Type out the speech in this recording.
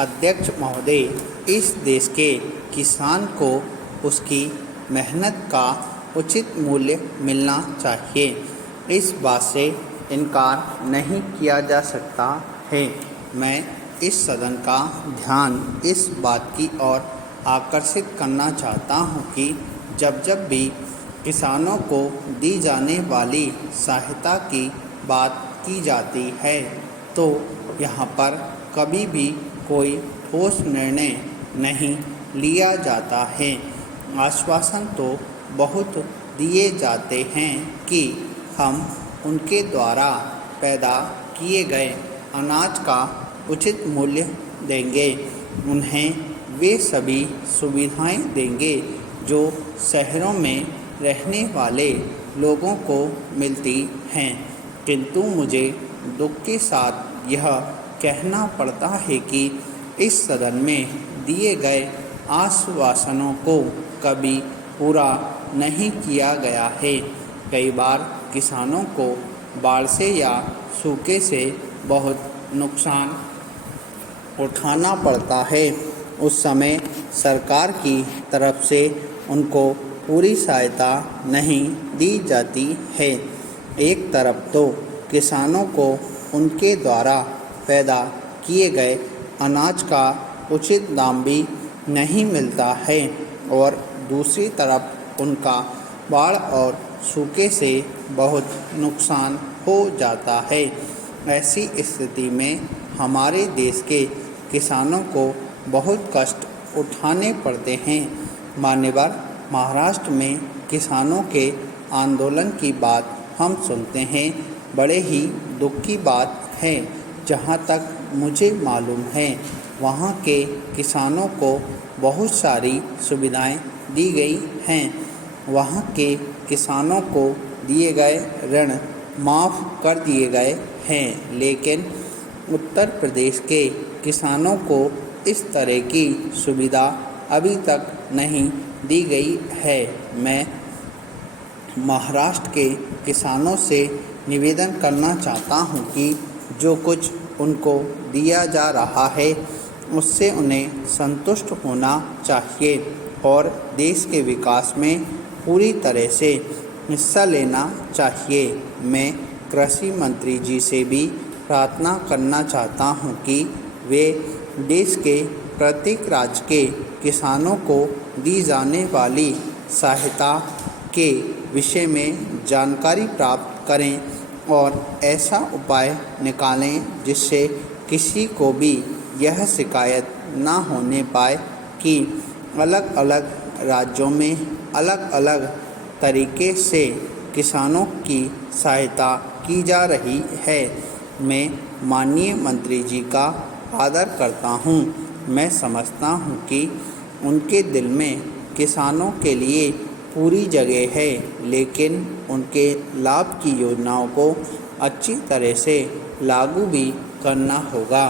अध्यक्ष महोदय, इस देश के किसान को उसकी मेहनत का उचित मूल्य मिलना चाहिए। इस बात से इनकार नहीं किया जा सकता है। मैं इस सदन का ध्यान इस बात की ओर आकर्षित करना चाहता हूँ कि जब जब भी किसानों को दी जाने वाली सहायता की बात की जाती है तो यहाँ पर कभी भी कोई ठोस निर्णय नहीं लिया जाता है। आश्वासन तो बहुत दिए जाते हैं कि हम उनके द्वारा पैदा किए गए अनाज का उचित मूल्य देंगे, उन्हें वे सभी सुविधाएं देंगे जो शहरों में रहने वाले लोगों को मिलती हैं। किंतु मुझे दुख के साथ यह कहना पड़ता है कि इस सदन में दिए गए आश्वासनों को कभी पूरा नहीं किया गया है। कई बार किसानों को बाढ़ से या सूखे से बहुत नुकसान उठाना पड़ता है। उस समय सरकार की तरफ से उनको पूरी सहायता नहीं दी जाती है। एक तरफ तो किसानों को उनके द्वारा पैदा किए गए अनाज का उचित दाम भी नहीं मिलता है और दूसरी तरफ उनका बाढ़ और सूखे से बहुत नुकसान हो जाता है। ऐसी स्थिति में हमारे देश के किसानों को बहुत कष्ट उठाने पड़ते हैं। मान्यवर महाराष्ट्र में किसानों के आंदोलन की बात हम सुनते हैं। बड़े ही दुख की बात है। जहाँ तक मुझे मालूम है वहाँ के किसानों को बहुत सारी सुविधाएं दी गई हैं। वहाँ के किसानों को दिए गए ऋण माफ़ कर दिए गए हैं, लेकिन उत्तर प्रदेश के किसानों को इस तरह की सुविधा अभी तक नहीं दी गई है। मैं महाराष्ट्र के किसानों से निवेदन करना चाहता हूँ कि जो कुछ उनको दिया जा रहा है उससे उन्हें संतुष्ट होना चाहिए और देश के विकास में पूरी तरह से हिस्सा लेना चाहिए। मैं कृषि मंत्री जी से भी प्रार्थना करना चाहता हूँ कि वे देश के प्रत्येक राज्य के किसानों को दी जाने वाली सहायता के विषय में जानकारी प्राप्त करें और ऐसा उपाय निकालें जिससे किसी को भी यह शिकायत ना होने पाए कि अलग अलग राज्यों में अलग अलग तरीके से किसानों की सहायता की जा रही है। मैं माननीय मंत्री जी का आदर करता हूँ। मैं समझता हूँ कि उनके दिल में किसानों के लिए पूरी जगह है, लेकिन उनके लाभ की योजनाओं को अच्छी तरह से लागू भी करना होगा।